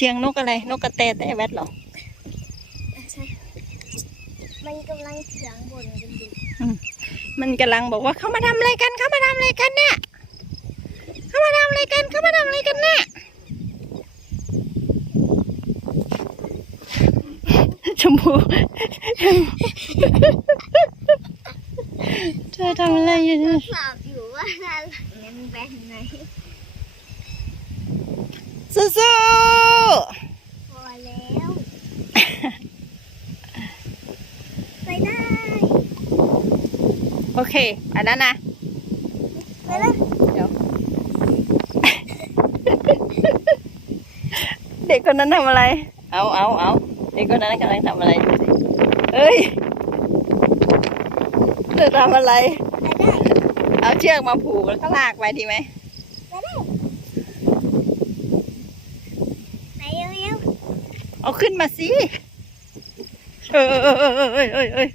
เสียงนกอะไร นกกระแตแต่แวดเหรอใช่มันกำลังเถียงบ่นกันอยู่มันกำลังบอกว่าเขามาทำอะไรกันเขามาทำอะไรกันเนี่ยเขามาทำอะไรกันเขามาทำอะไรกันเนี่ยชมพูเธอทำอะไรอยู่เนี่ยสอบอยู่ว่าด้านหลังนั้นแบนไหน สู้ พอแล้ว ไปได้ ๆ โอเคไปแล้วนะไปแล้วเดี๋ยว เด็กคนนั้นทำอะไร เอาเอาเอาเด็กคนนั้นกำลังทำอะไรดูสิเอ้ยเธอทำอะไรไปได้เอาเชือกมาผูกแล้วก็ลากไปดีไหมไปได้ไปเร็วเอาขึ้นมาสิ เออเออเออเออเออเออ